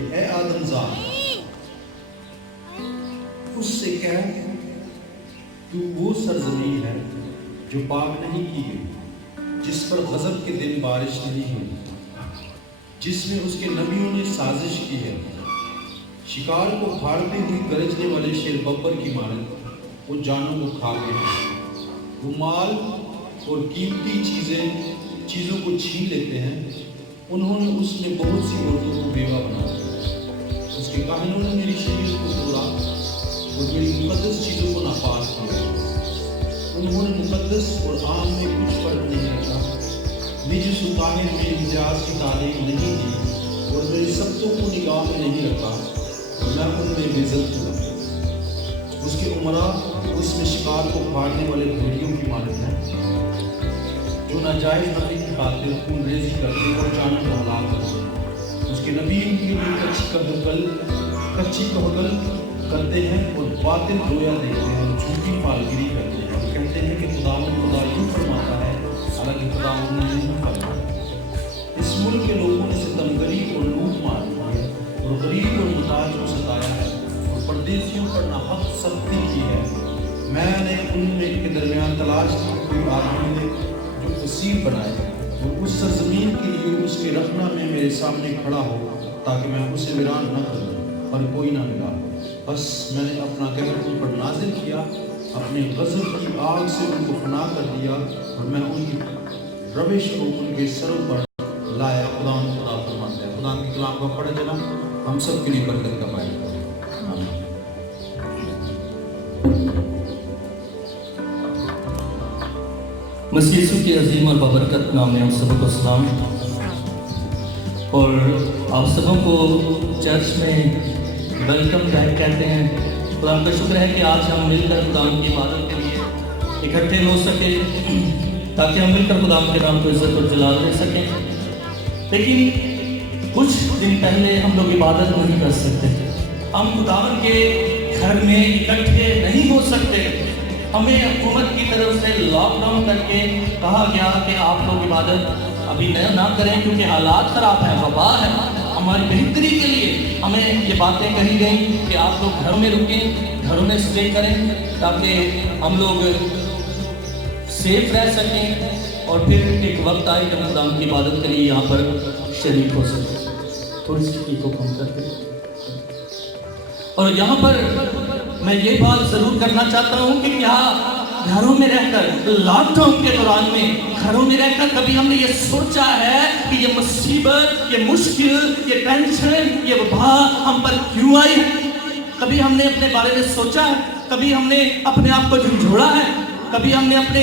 کہ اے آدم زاد، اس سے کہہ تو وہ سرزمین ہے جو پاک نہیں کی گئی، جس پر غضب کے دن بارش نہیں ہوئی، جس میں اس کے نبیوں نے سازش کی ہے، شکار کو پھاڑتے ہوئے گرجنے والے شیر ببر کی مانند وہ جانوں کو کھا گئے، وہ مال اور قیمتی چیزوں کو چھین لیتے ہیں، انہوں نے اس میں بہت سی عورتوں کو بیوہ بنا دیا، اس کے کاہنوں نے میری شریعت کو توڑا اور میری مقدس چیزوں کو ناپاک کیا، انہوں نے مقدس اور عام میں کچھ فرق نہیں رکھا، نجس و طاہر میں امتیاز کی تعلیم نہیں دی اور میری سبتوں کو نگاہ میں نہیں رکھا، میں ان میں بے عزت ہوا۔ اس کے عمرہ اس میں شکار کو پھاڑنے والے بھیڑیوں کی مانند ہیں، جو ناجائز نفع کی خاطر خون ریزی کرتے اور جانوں کو ہلاک کرتے، اس کے نبی ان کے لیے کچی کہگل کرتے ہیں اور باطل رویا دیتے ہیں اور جھوٹی پالگیری کرتے ہیں اور کہتے ہیں کہ خدا یوں فرماتا ہے، حالانکہ خدا نے نہیں فرمایا۔ اس ملک کے لوگوں نے ستمگری اور لوٹ مار دی ہے اور غریب اور محتاج کو ستایا ہے اور پردیسیوں پر ناحق سختی کی ہے۔ میں نے ان میں کے درمیان تلاش کی کوئی آدمی ہے جو اسیر بنائے اور اس سرزمین کے لیے اس کے رخنہ میں میرے سامنے کھڑا ہو تاکہ میں اسے ویران نہ کروں، پر کوئی نہ ملا۔ بس میں نے اپنا قہر ان پر نازل کیا، اپنے غضب کی آگ سے ان کو فنا کر دیا اور میں ان کی روش کو ان کے سروں پر لایا۔ خدا فرماتا ہے۔ خدا کے کلام کو پڑھے جناب، ہم سب کے لیے برکت کا باعث کرے۔ آمین۔ مسیح یسوع کی عظیم اور بابرکت نام میں آپ سب کو سلام، اور آپ سبوں کو چرچ میں ویلکم بیک کہتے ہیں۔ خدا کا شکر ہے کہ آج ہم مل کر خدا کی عبادت کے لیے اکٹھے ہو سکے تاکہ ہم مل کر خدا کے نام کو عزت اور جلال دے سکیں۔ لیکن کچھ دن پہلے ہم لوگ عبادت نہیں کر سکتے، ہم خدا کے گھر میں اکٹھے نہیں ہو سکتے۔ ہمیں حکومت کی طرف سے لاک ڈاؤن کر کے کہا گیا کہ آپ لوگ عبادت ابھی نہ کریں کیونکہ حالات خراب ہیں، وبا ہے۔ ہماری بہتری کے لیے ہمیں یہ باتیں کہی گئیں کہ آپ لوگ گھروں میں رکیں، گھروں میں اسٹے کریں تاکہ ہم لوگ سیف رہ سکیں، اور پھر ایک وقت آئے جب خدا کی عبادت کے لیے یہاں پر شریک ہو سکیں۔ تھوڑی سی کو کم کرتے ہیں۔ اور یہاں پر میں یہ بات ضرور کرنا چاہتا ہوں کہ کیا گھروں میں رہ کر لاک ڈاؤن کے دوران میں گھروں میں رہ کر کبھی ہم نے یہ سوچا ہے کہ یہ مصیبت، یہ مشکل، یہ ٹینشن، یہ وبا ہم پر کیوں آئی ہے؟ کبھی ہم نے اپنے بارے میں سوچا ہے؟ کبھی ہم نے اپنے آپ کو جھنجھوڑا ہے؟ کبھی ہم نے اپنے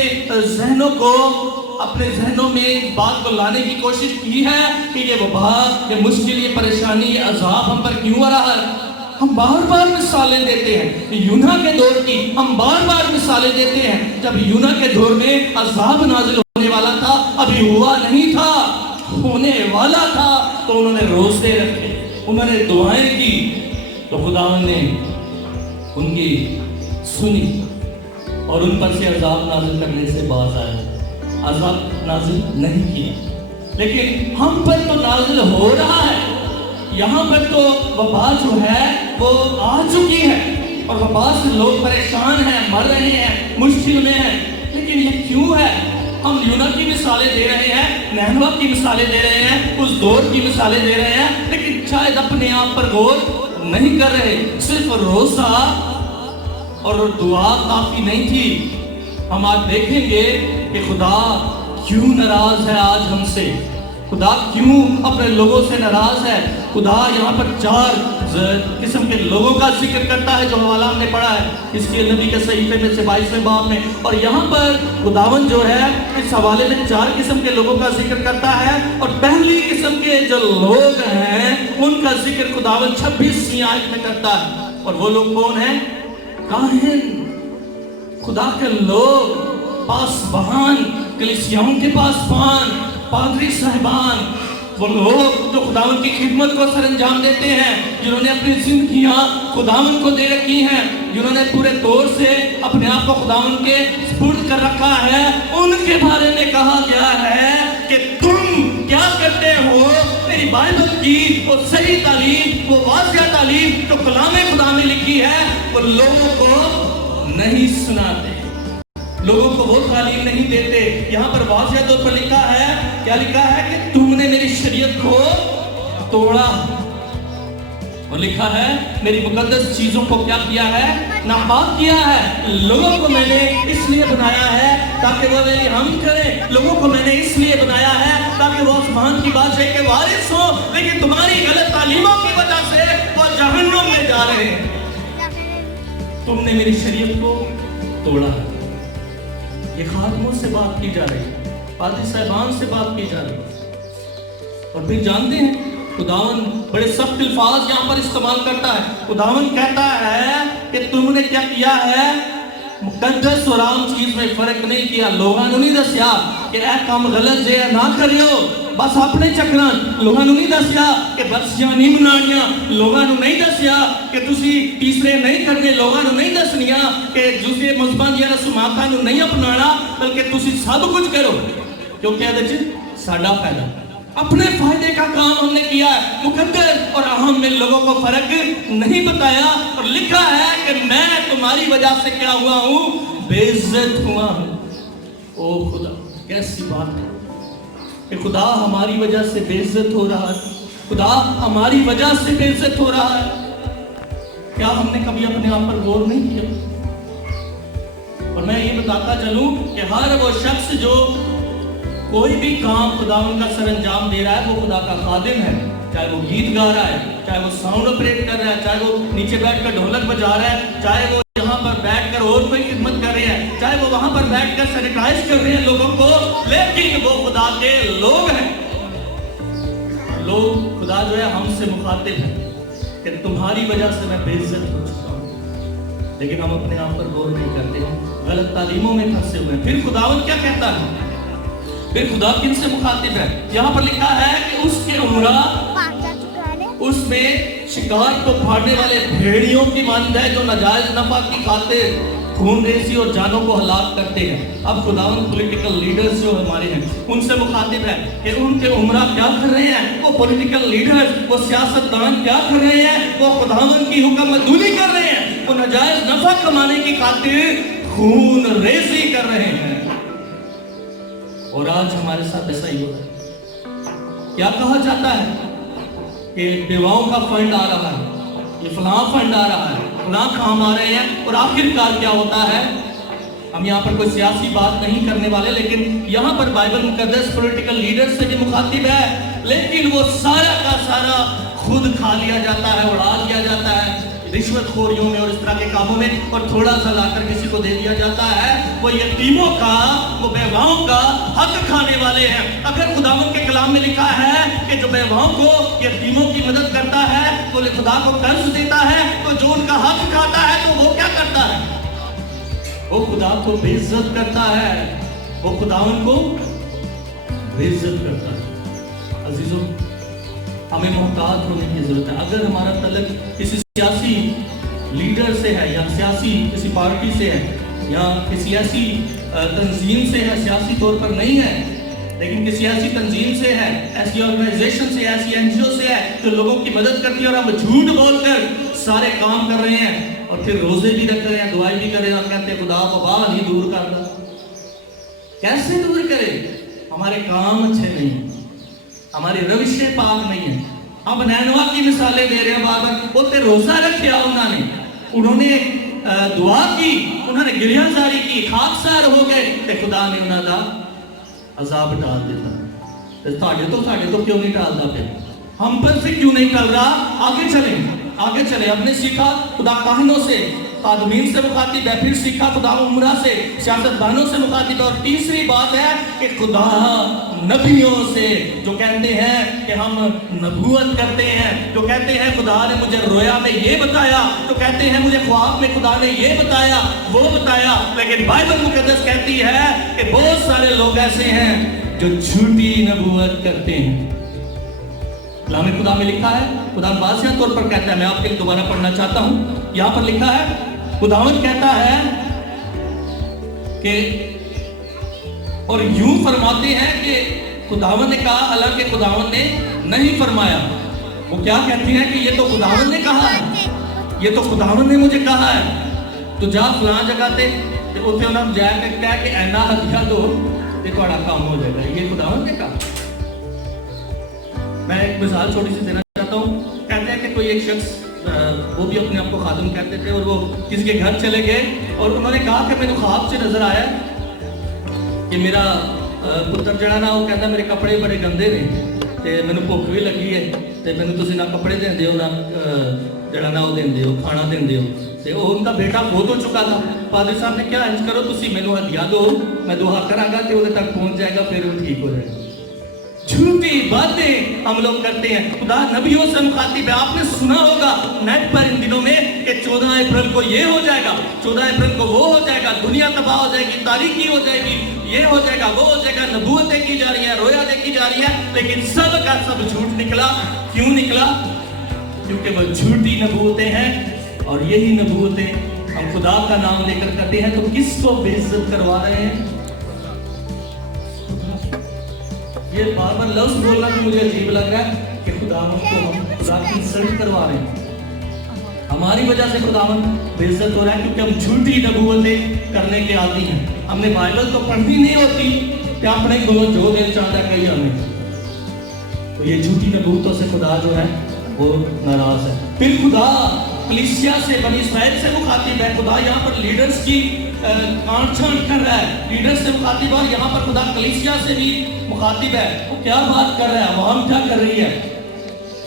ذہنوں میں بات کو لانے کی کوشش کی ہے کہ یہ وبا، یہ مشکل، یہ پریشانی، یہ عذاب ہم پر کیوں آ رہا ہے؟ ہم بار بار مثالیں دیتے ہیں یونا کے دور کی، ہم بار بار مثالیں دیتے ہیں جب یونا کے دور میں عذاب نازل ہونے والا تھا، ابھی ہوا نہیں تھا، ہونے والا تھا، تو انہوں نے روزے رکھے، انہوں نے دعائیں کی، تو خدا نے ان کی سنی اور ان پر سے عذاب نازل کرنے سے باز آیا، عذاب نازل نہیں کیا۔ لیکن ہم پر تو نازل ہو رہا ہے۔ یہاں پر تو وبا جو ہے وہ آ چکی ہے اور وبا سے لوگ پریشان ہیں، مر رہے ہیں، مشکل میں ہیں۔ لیکن یہ کیوں ہے؟ ہم یونا کی مثالیں دے رہے ہیں، نینوا کی مثالیں دے رہے ہیں، اس دور کی مثالیں دے رہے ہیں، لیکن شاید اپنے آپ پر غور نہیں کر رہے۔ صرف روزہ اور دعا کافی نہیں تھی۔ ہم آج دیکھیں گے کہ خدا کیوں ناراض ہے آج ہم سے، خدا کیوں اپنے لوگوں سے ناراض ہے۔ خدا یہاں پر 4 قسم کے لوگوں کا ذکر کرتا ہے جو حوالہ ہم نے پڑھا ہے اس کے نبی کے صحیفے میں سے 22ویں باب میں، اور یہاں پر خداوند جو ہے اس حوالے میں 4 قسم کے لوگوں کا ذکر کرتا ہے، اور پہلی قسم کے جو لوگ ہیں ان کا ذکر خداوند 26ویں آیت میں کرتا ہے، اور وہ لوگ کون ہیں؟ کاہن، خدا کے لوگ، پاسبان، کلیسیاؤں کے پاسبان، پادری صاحبان، وہ لوگ جو خداوند کی خدمت کو سر انجام دیتے ہیں، جنہوں نے اپنی زندگیاں خداوند کو دے رکھی ہیں، جنہوں نے پورے طور سے اپنے آپ کو خداوند کے سپرد کر رکھا ہے، ان کے بارے میں کہا گیا ہے کہ تم کیا کرتے ہو؟ میری بائبل کی وہ صحیح تعلیم، وہ واضح تعلیم جو کلام خدا میں لکھی ہے، وہ لوگوں کو نہیں سناتے، لوگوں کو وہ تعلیم نہیں دیتے۔ یہاں پر واضح طور پر لکھا ہے، کیا لکھا ہے کہ تم نے میری شریعت کو توڑا، اور لکھا ہے میری مقدس چیزوں کو کیا کیا ہے؟ ناپاک کیا ہے۔ لوگوں کو میں نے اس لیے بنایا ہے تاکہ وہ میری حمد کریں، لوگوں کو میں نے اس لیے بنایا ہے تاکہ وہ آسمان کی بادشاہی کے وارث ہوں، لیکن تمہاری غلط تعلیموں کی وجہ سے وہ جہنم میں جا رہے ہیں۔ تم نے میری شریعت کو توڑا۔ یہ خادموں سے بات کی جا رہی ہے، پادری صاحبان سے بات کی جا رہی ہے، اور پھر جانتے ہیں خداون بڑے سخت الفاظ یہاں پر استعمال کرتا ہے۔ خداون کہتا ہے کہ تم نے کیا کیا ہے؟ مقدس اور عام چیز میں فرق نہیں کیا۔ لوگاں نو نہیں دسیا کہ اے کام غلط جے نہ کریو بس اپنے چکراں، لوگاں نو نہیں دسیا کہ برسیاں نہیں منانیاں، لوگاں نو نہیں دسیا کہ تسی تیسرے نہیں کرنے، لوگاں نو نہیں دسنیاں کہ دوسرے مذہباں دی رسوماتاں نو نہیں اپنانا، بلکہ تسی سب کچھ کرو کیونکہ ادھر ساڈا فائدہ، اپنے فائدے کا کام ہم نے کیا ہے۔ مقدس اور اہم میں لوگوں کو فرق نہیں بتایا، اور لکھا ہے کہ میں تمہاری وجہ سے کیا ہوا ہوں؟ بے عزت ہوا ہوں۔ او خدا، کیسی بات ہے کہ خدا ہماری وجہ سے بے عزت ہو رہا ہے، خدا ہماری وجہ سے بے عزت ہو رہا ہے۔ کیا ہم نے کبھی اپنے آپ پر غور نہیں کیا؟ اور میں یہ بتاتا چلوں کہ ہر وہ شخص جو کوئی بھی کام خداوند کا سر انجام دے رہا ہے وہ خدا کا خادم ہے، چاہے وہ گیت گا رہا ہے، چاہے وہ ساؤنڈ آپریٹ کر رہا ہے، چاہے وہ نیچے بیٹھ کر ڈھولک بجا رہا ہے، چاہے وہ یہاں پر بیٹھ کر اور کوئی خدمت کر رہے ہیں، چاہے وہ وہاں پر بیٹھ کر سینیٹائز کر رہے ہیں لوگوں کو، لیکن وہ خدا کے لوگ ہیں۔ لوگ خدا جو ہے ہم سے مخاطب ہے کہ تمہاری وجہ سے میں بے عزت ہو چکا ہوں، لیکن ہم اپنے آپ پر غور نہیں کرتے، ہم غلط تعلیموں میں پھنسے ہوئے ہیں۔ پھر خداوند کیا کہتا ہے؟ پھر خدا کن سے مخاطب ہے؟ یہاں پر لکھا ہے کہ اس کے عمرہ اس میں شکار کو پھاڑنے والے بھیڑیوں کی مانند ہے جو ناجائز نفع کی خاطر خون ریزی اور جانوں کو ہلاک کرتے ہیں۔ اب خداوند پولیٹیکل لیڈرز جو ہمارے ہیں ان سے مخاطب ہے کہ ان کے عمرہ کیا کر رہے ہیں؟ وہ پولیٹیکل لیڈرز، وہ سیاستدان کیا کر رہے ہیں؟ وہ خداوند کی حکم مدھولی کر رہے ہیں، وہ ناجائز نفع کمانے کی خاطر خون ریزی کر رہے ہیں۔ اور آج ہمارے ساتھ ایسا ہی ہو رہا ہے۔ کیا کہا جاتا ہے کہ بیواؤں کا فنڈ آ رہا ہے، یہ فلاں فنڈ آ رہا ہے، فلاں کام آ رہے ہیں، اور آخر کار کیا ہوتا ہے؟ ہم یہاں پر کوئی سیاسی بات نہیں کرنے والے، لیکن یہاں پر بائبل مقدس پولیٹیکل لیڈر سے بھی مخاطب ہے، لیکن وہ سارا کا سارا خود کھا لیا جاتا ہے، اڑا لیا جاتا ہے رشوت خوریوں میں اور اس طرح کے کاموں میں، اور تھوڑا سا لا کر کسی کو دے دیا جاتا ہے۔ وہ یتیموں کا، وہ بیواؤں کا حق کھانے والے ہیں۔ اگر خداوند کے کلام میں لکھا ہے کہ جو بیواؤں کو، یتیموں کی مدد کرتا ہے، تو خدا کو قرض دیتا ہے، تو جو ان کا حق کھاتا ہے تو وہ کیا کرتا ہے؟ وہ خدا کو بے عزت کرتا ہے، وہ خداوند کو بے عزت کرتا ہے۔ عزیزوں، ہمیں محتاط ہونے کی ضرورت ہے۔ اگر ہمارا تعلق کسی سیاسی لیڈر سے ہے، یا سیاسی کسی پارٹی سے ہے، یا کسی ایسی تنظیم سے ہے، سیاسی طور پر نہیں ہے، لیکن کسی ایسی تنظیم سے ہے، ایسی آرگنائزیشن سے، ایسی NGO سے ہے جو لوگوں کی مدد کرتی ہے، اور ہم جھوٹ بول کر سارے کام کر رہے ہیں، اور پھر روزے بھی رکھ رہے ہیں، دعائیں بھی کر رہے ہیں، اور کہتے ہیں خدا وبال ہی دور کر دو۔ کیسے دور کرے؟ ہمارے کام اچھے نہیں، ہماری روشیں پاک نہیں ہیں۔ ہم نینوا کی مثالیں دے رہے ہیں بار بار، وہ تے روزہ رکھیا انہوں نے دعا کی، انہوں نے گریہ زاری کی، خاکسار ہو گئے، تے خدا نے انہوں دا عذاب ٹال دیتا۔ ساڑھے تو کیوں نہیں ٹالتا پھر؟ ہم پر سے کیوں نہیں ٹل رہا؟ آگے چلیں۔ ہم نے سیکھا خدا کاہنوں سے، خادمین سے مخاطب ہے، پھر سیکھا خدا عمرہ سے، سیاستدانوں سے مخاطب ہے، اور تیسری بات ہے کہ خدا نبیوں سے، جو کہتے ہیں کہ ہم نبوت کرتے ہیں، جو کہتے ہیں خدا نے مجھے رویا میں یہ بتایا، جو کہتے ہیں مجھے خواب میں خدا نے یہ بتایا وہ بتایا، لیکن بائبل مقدس کہتی ہے کہ بہت سارے لوگ ایسے ہیں جو جھوٹی نبوت کرتے ہیں۔ کلام خدا میں لکھا ہے، خدا واضح طور پر کہتا ہے، میں آپ کے لیے دوبارہ پڑھنا چاہتا ہوں۔ یہاں پر لکھا ہے، خداوند کہتا ہے کہ، اور یوں فرماتے ہیں کہ خداوند نے کہا، حالانکہ خداوند نے نہیں فرمایا. وہ کیا کہتی ہیں کہ یہ تو خداوند نے کہا ہے, یہ تو خداوند نے مجھے کہا ہے. تو جا فلاں جگہ تے اتنے انہوں نے جا کے کہا کہ اینا ہدیہ دو تے تہاڈا کام ہو جائے گا. یہ خداوند نے کہا. میں ایک مثال چھوٹی سی دینا چاہتا ہوں. کہتے ہیں کہ کوئی ایک شخص وہ بھی اپنے آپ کو خادم کہتے تھے, اور وہ کسی کے گھر چلے گئے اور انہوں نے کہا کہ میں نے خواب سے نظر آیا کہ میرا پتر جڑا نا وہ کہتا میرے کپڑے بڑے گندے نے تے مینوں بھوک بھی لگی ہے تے مینوں تسی نہ کپڑے دیندے ہو نہ جڑا نا وہ دیندے ہو کھانا دیندے ہو. تے وہ ان کا بیٹا فوت ہو چکا تھا. فادر صاحب نے کیا انج کرو تسی مینوں ہدیہ دو, میں دعا کراں گا تے وہ تک پہنچ جائے گا, پھر وہ ٹھیک ہو جائے گا. جھوٹی باتیں ہم لوگ کرتے ہیں. خدا نبیوں سے مخاطب ہے. آپ نے سنا ہوگا نیٹ پر ان دنوں میں کہ 14 اپریل کو یہ ہو جائے گا, 14 اپریل کو وہ ہو جائے گا, دنیا تباہ ہو جائے گی, تاریخی ہو جائے گی, یہ ہو جائے گا, وہ ہو جائے گا. نبوتیں کی جا رہی ہیں, رویا دیکھی جا رہی ہیں, لیکن سب کا سب جھوٹ نکلا. کیوں نکلا؟ کیونکہ وہ جھوٹی نبوتیں ہیں. اور یہی نبوتیں ہم خدا کا نام لے کر کرتے ہیں تو کس کو بے عزت کروا رہے ہیں؟ یہ بار بار لفظ بولنا بھی مجھے عجیب لگ رہا ہے کہ خداوند کو ہم خدا کی انسلٹ کروا رہے ہیں. ہماری وجہ سے خداوند بے عزت ہو رہا ہے کیونکہ ہم جھوٹی نبوتیں کرنے کے عادی ہیں. ہم نے بائبل تو پڑھنی نہیں ہوتی کہ اپنے کو جو دل چاہتا ہے کہی ہمیں. تو یہ جھوٹی نبوتوں سے خدا جو ہے وہ ناراض ہے. پھر خدا کلیسیا سے, بنی اسرائیل سے مخاطب ہے. خدا یہاں پر لیڈرز کی کانٹ چھانٹ کر رہا ہے, لیڈرز سے مخاطب ہے. یہاں پر خدا کلیسیا سے بھی مخاطب ہے. وہ کیا بات کر رہا ہے, عوام کیا کر رہی ہے؟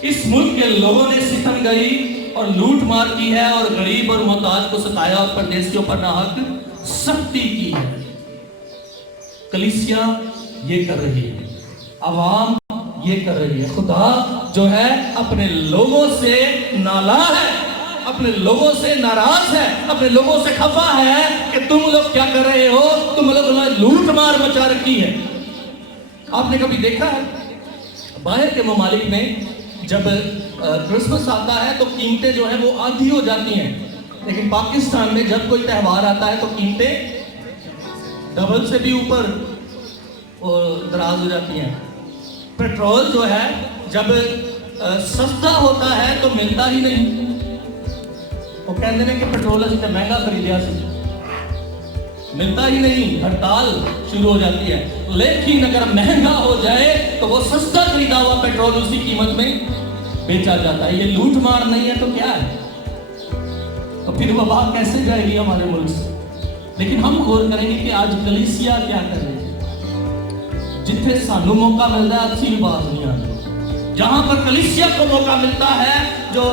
اس ملک کے لوگوں نے ستم گری اور لوٹ مار کی ہے, اور غریب اور محتاج کو ستایا, اور پردیسیوں پر ناحق سختی کی ہے. کلیسیا یہ کر رہی ہے, عوام یہ کر رہی ہے. خدا جو ہے اپنے لوگوں سے نالا ہے, اپنے لوگوں سے ناراض ہے, اپنے لوگوں سے خفا ہے کہ تم لوگ کیا کر رہے ہو, تم لوگ لوٹ مار مچا رکھی ہے. آپ نے کبھی دیکھا ہے باہر کے ممالک میں جب کرسمس آتا ہے تو قیمتیں جو ہیں وہ آدھی ہو جاتی ہیں, لیکن پاکستان میں جب کوئی تہوار آتا ہے تو قیمتیں ڈبل سے بھی اوپر دراز ہو جاتی ہیں. پیٹرول جو ہے جب سستا ہوتا ہے تو ملتا ہی نہیں. وہ کہتے ہیں کہ پیٹرول سے مہنگا خریدیا سے ملتا ہی نہیں, ہڑتال شروع ہو جاتی ہے. لیکن اگر مہنگا ہو جائے تو وہ سستا خریدا ہوا پیٹرول اسی قیمت میں بیچا جاتا ہے. یہ لوٹ مار نہیں ہے تو کیا ہے؟ تو پھر وبا کیسے جائے گی ہمارے ملک سے؟ لیکن ہم غور کریں گے کہ آج کلیسیا کیا کر رہی ہے. جتنے سانو موقع ملتا ہے اچھی بات نہیں آتی. جہاں پر کلیسیا کو موقع ملتا ہے, جو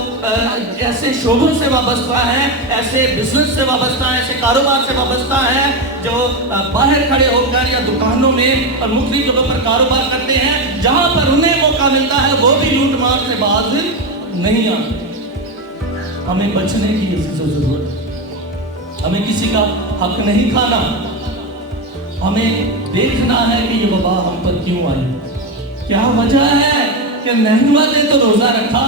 ایسے شعبوں سے وابستہ ہیں, ایسے بزنس سے وابستہ ہیں, ایسے کاروبار سے وابستہ ہیں, جو باہر کھڑے ہو کر یا دکانوں میں اور مختلف جگہوں پر کاروبار کرتے ہیں, جہاں پر انہیں موقع ملتا ہے وہ بھی لوٹ مار سے باز نہیں آتے. ہمیں بچنے کی ضرورت ہے. ہمیں کسی کا حق نہیں کھانا. ہمیں دیکھنا ہے کہ یہ وبا ہم پر کیوں آئی, کیا وجہ ہے. کہ نینوا نے تو روزہ رکھا,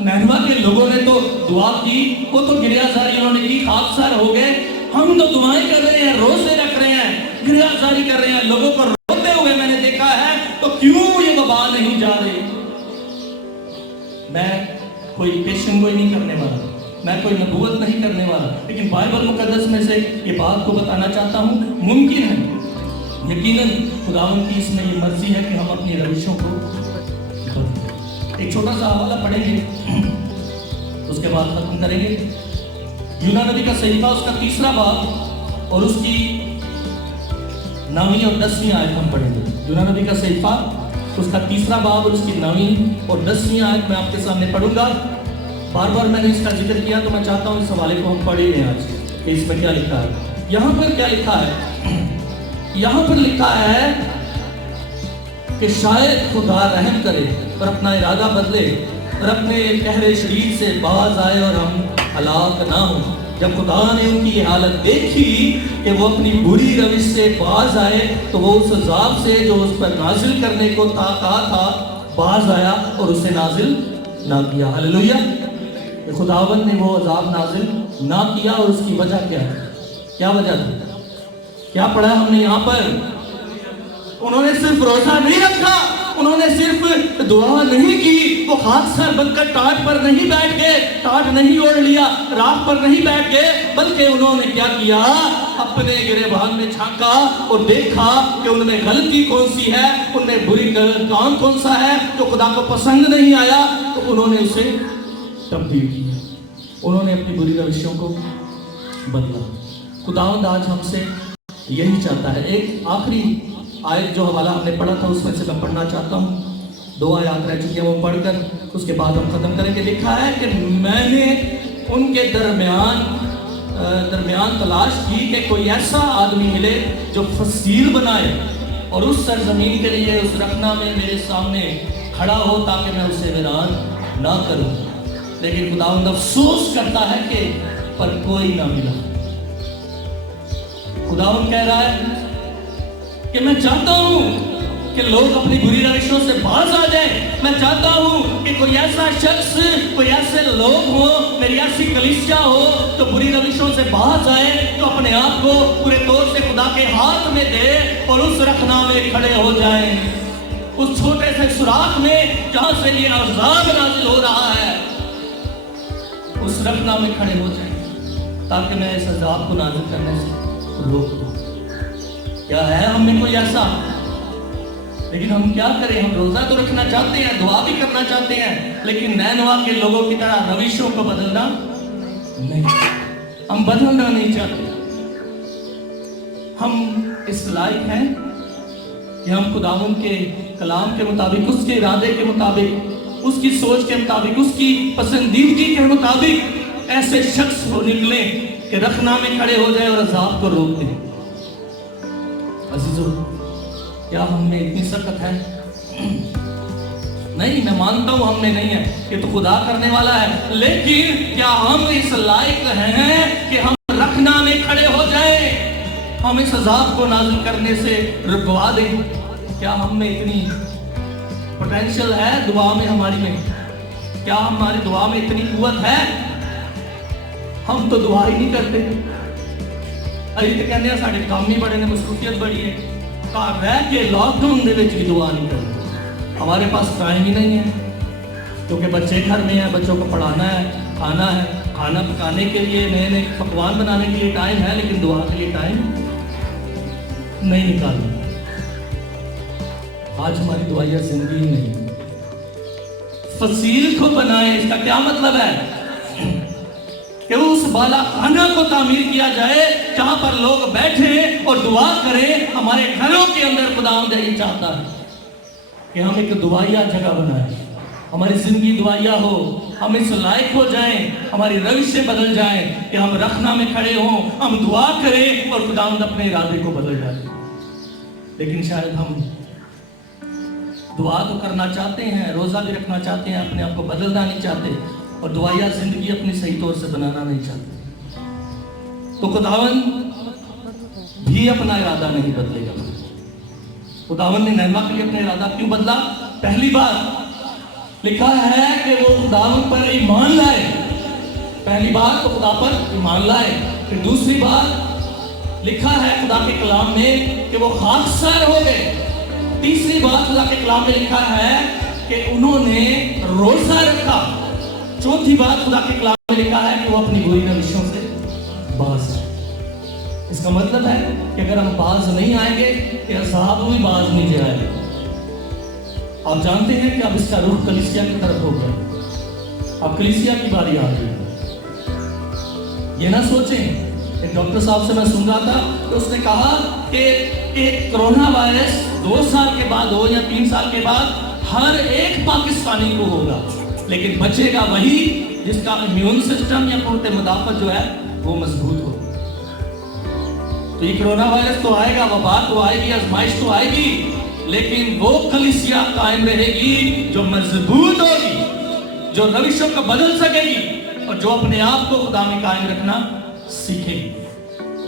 نینوا کے لوگوں نے تو دعا کی, وہ تو گریہ زاری انہوں نے کی, خاکسار ہو گئے. ہم تو دعائیں کر رہے ہیں, روزے رکھ رہے ہیں, گریہ زاری کر رہے ہیں, لوگوں کو روتے ہوئے میں نے دیکھا ہے, تو کیوں یہ وبا نہیں جا رہی؟ میں کوئی پیشن گوئی نہیں کرنے والا, میں کوئی نبوت نہیں کرنے والا, لیکن بائبل مقدس میں سے یہ بات کو بتانا چاہتا ہوں. ممکن ہے, یقیناً خداوند کی اس میں یہ مرضی ہے کہ ہم اپنی روشوں کو. ایک چھوٹا سا حوالہ پڑھیں گے, اس کے بعد ختم کریں گے. یونا نبی کا صحیفہ اس کا 3 باب اور اس کی 9ویں اور 10ویں آیت ہم پڑھیں گے. یونا نبی کا صحیفہ اس کا 3 باب اور اس کی 9ویں اور 10ویں آیت میں آپ کے سامنے پڑھوں گا. بار بار میں نے اس کا ذکر کیا تو میں چاہتا ہوں اس حوالے کو ہم پڑھ لیں آج کہ اس میں کیا لکھا ہے. یہاں پر کیا لکھا ہے؟ یہاں پر لکھا ہے کہ شاید خدا رحم کرے اور اپنا ارادہ بدلے اور اپنے قہر شدید سے باز آئے اور ہم ہلاک نہ ہوں. جب خدا نے ان کی یہ حالت دیکھی کہ وہ اپنی بری روش سے باز آئے تو وہ اس عذاب سے جو اس پر نازل کرنے کو کہا تھا باز آیا اور اسے نازل نہ کیا. ہلیلویا. خداوند نے وہ عذاب نازل نہ کیا, اور اس کی وجہ کیا ہے؟ کیا وجہ تھی؟ کیا پڑھا ہم نے یہاں پر؟ انہوں نے صرف روزہ نہیں رکھا, انہوں نے صرف دعا نہیں کی, وہ خاک سر بن کر ٹاٹ پر نہیں بیٹھ گئے, ٹاٹ نہیں اوڑھ لیا, راکھ پر نہیں بیٹھ گئے, بلکہ انہوں نے کیا کیا, اپنے گریبان میں جھانکا اور دیکھا کہ ان میں غلطی کون سی ہے, ان میں بری کام کون سا ہے جو خدا کو پسند نہیں آیا, تو انہوں نے اسے تبدیل کیا, انہوں نے اپنی بری روشوں کو بدلا. خداوند آج ہم سے یہی چاہتا ہے. ایک آخری آیت جو حوالہ ہم نے پڑھا تھا اس میں سے میں پڑھنا چاہتا ہوں, 2 آیات رہ چکی ہیں, وہ پڑھ کر اس کے بعد ہم ختم کریں گے. لکھا ہے کہ میں نے ان کے درمیان تلاش کی کہ کوئی ایسا آدمی ملے جو فصیل بنائے اور اس سرزمین کے لیے اس رخنا میں میرے سامنے کھڑا ہو تاکہ میں اسے ویران نہ کروں. لیکن خداوند افسوس کرتا ہے کہ پر کوئی نہ ملا. خداوند کہہ رہا ہے کہ میں چاہتا ہوں کہ لوگ اپنی بری روشوں سے باز آ جائیں. میں چاہتا ہوں کہ کوئی ایسا شخص, کوئی ایسے لوگ ہوں, میری ایسی کلیسیا ہو تو بری روشوں سے باز آئے, تو اپنے آپ کو پورے طور سے خدا کے ہاتھ میں دے اور اس رخنا میں کھڑے ہو جائیں, اس چھوٹے سے سوراخ میں جہاں سے یہ عذاب نازل ہو رہا ہے, اس رخنا میں کھڑے ہو جائیں تاکہ میں اس عذاب کو نازل کرنے سے روک دوں. کیا ہے ہم میں کوئی ایسا؟ لیکن ہم کیا کریں, ہم روزہ تو رکھنا چاہتے ہیں, دعا بھی کرنا چاہتے ہیں, لیکن نینوا کے لوگوں کی طرح روشوں کو بدلنا نہیں, ہم بدلنا نہیں چاہتے. ہم اس لائق ہیں کہ ہم خداوند کے کلام کے مطابق, اس کے ارادے کے مطابق, اس کی سوچ کے مطابق, اس کی پسندیدگی کے مطابق ایسے شخص ہو نکلیں کہ رخنا میں کھڑے ہو جائے اور عذاب کو روک دیں. عزیزو, کیا ہم میں اتنی سخت ہے؟ نہیں, میں مانتا ہوں ہم میں نہیں ہے, یہ تو خدا کرنے والا ہے, لیکن کیا ہم اس لائق ہیں کہ ہم رخنا میں کھڑے ہو جائیں, ہم اس عذاب کو نازل کرنے سے رکوا دیں؟ کیا ہم میں اتنی پوٹینشل ہے دعا میں ہماری میں؟ کیا ہماری دعا میں اتنی قوت ہے؟ ہم تو دعا ہی نہیں کرتے. ابھی تو کہنے ہیں ساڑھے کام ہی بڑے نے, مصروفیت بڑی ہے, گھر رہ کے لاک ڈاؤن دے وچ بھی دعا نہیں کرتے. ہمارے پاس ٹائم ہی نہیں ہے, کیونکہ بچے گھر میں ہیں, بچوں کو پڑھانا ہے, کھانا ہے, کھانا پکانے کے لیے, نئے نئے پکوان بنانے کے لیے ٹائم ہے, لیکن دعا کے لیے ٹائم نہیں نکالنا. آج ہماری دعائیہ زندگی ہی نہیں. فصیل کو بنائیں, اس کا کیا مطلب ہے؟ کہ اس بالا خانہ کو تعمیر کیا جائے جہاں پر لوگ بیٹھیں اور دعا کریں. ہمارے گھروں کے اندر خداوند یہ چاہتا ہے کہ ہم ایک دعائیہ جگہ بنائیں, ہماری زندگی دعائیہ ہو, ہم اس لائق ہو جائیں, ہماری روشیں بدل جائیں کہ ہم رخنا میں کھڑے ہوں, ہم دعا کریں اور خداوند اپنے ارادے کو بدل جائے. لیکن شاید ہم دعا تو کرنا چاہتے ہیں, روزہ بھی رکھنا چاہتے ہیں, اپنے آپ کو بدلنا نہیں چاہتے, اور دعائیہ زندگی اپنی صحیح طور سے بنانا نہیں چاہتے. تو خداوند بھی اپنا ارادہ نہیں بدلے گا. خداوند نے نینوا کے لیے اپنا ارادہ کیوں بدلا؟ پہلی بات لکھا ہے کہ وہ خداوند پر ایمان لائے. پہلی بات تو خدا پر ایمان لائے. پھر دوسری بات لکھا ہے خدا کے کلام میں کہ وہ خاکسار ہو گئے. تیسری بات خدا کے کلام میں لکھا ہے کہ انہوں نے روزہ رکھا. چوتھی بات خدا کے کلام میں لکھا ہے کہ وہ اپنی بری روشوں سے باز آئے. اس کا مطلب ہے کہ اگر ہم باز نہیں آئیں گے کہ عذاب بھی باز نہیں جائے گا. آپ جانتے ہیں کہ اب اس کا رخ کلیسیا کی طرف ہو گیا. اب کلیسیا کی باری آ گئی. یہ نہ سوچیں, ایک ڈاکٹر صاحب سے میں سن رہا تھا کہ اس نے کہا کہ ایک کرونا وائرس 2 سال کے بعد ہو یا 3 سال کے بعد ہر ایک پاکستانی کو ہوگا, لیکن بچے گا وہی جس کا امیون سسٹم یا قوت مدافعت جو ہے وہ مضبوط ہو. تو یہ کرونا وائرس تو آئے گا, وبا تو آئے گی, آزمائش تو آئے گی, لیکن وہ کلیسیا قائم رہے گی جو مضبوط ہوگی, جو روشوں کو بدل سکے گی اور جو اپنے آپ کو خدا میں قائم رکھنا سیکھے گی.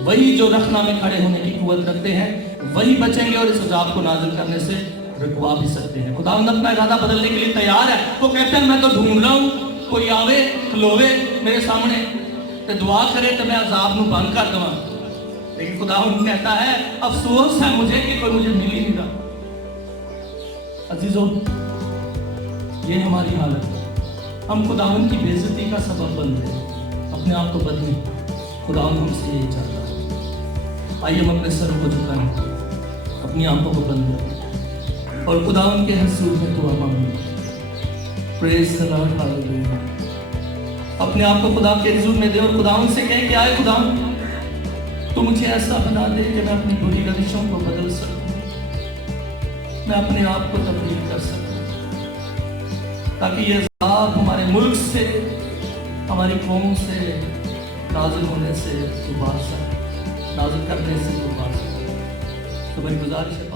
وہی جو رخنا میں کھڑے ہونے کی قوت رکھتے ہیں وہی بچیں گے اور اس عذاب کو نازل کرنے سے رکوا بھی سکتے ہیں. خداوند اپنا ارادہ بدلنے کے لیے تیار ہے. وہ کہتے ہیں میں تو ڈھونڈ رہا ہوں, کوئی آوے کھلوے میرے سامنے تے دعا کرے تو میں عذاب نو بند کر دوں. لیکن خداوند کہتا ہے افسوس ہے مجھے کہ کوئی مجھے مل ہی نہیں رہا. عزیزوں، یہ ہماری حالت ہے. ہم خداوند کی بے عزتی کا سبب بن رہے ہیں. اپنے آپ کو بدلیں. خداوند ہم سے یہی چاہتا ہے. آئیے ہم اپنے سروں کو جھکائیں، اپنی آنکھوں کو بند کریں اور خداوند کے حضور میں دعا مانگیں. پریز دی لارڈ، ہاللیلویا. اپنے آپ کو خدا کے حضور میں دے اور خداوند سے کہیں کہ آئے خداوند، تو مجھے ایسا بنا دے کہ میں اپنی بری روشوں کو بدل سکوں، میں اپنے آپ کو تبدیل کر سکوں، تاکہ یہ عذاب ہمارے ملک سے، ہماری قوم سے نازل ہونے سے تو باز سکے، نازل کرنے سے تو باز سکے. تو میری گزارش ہے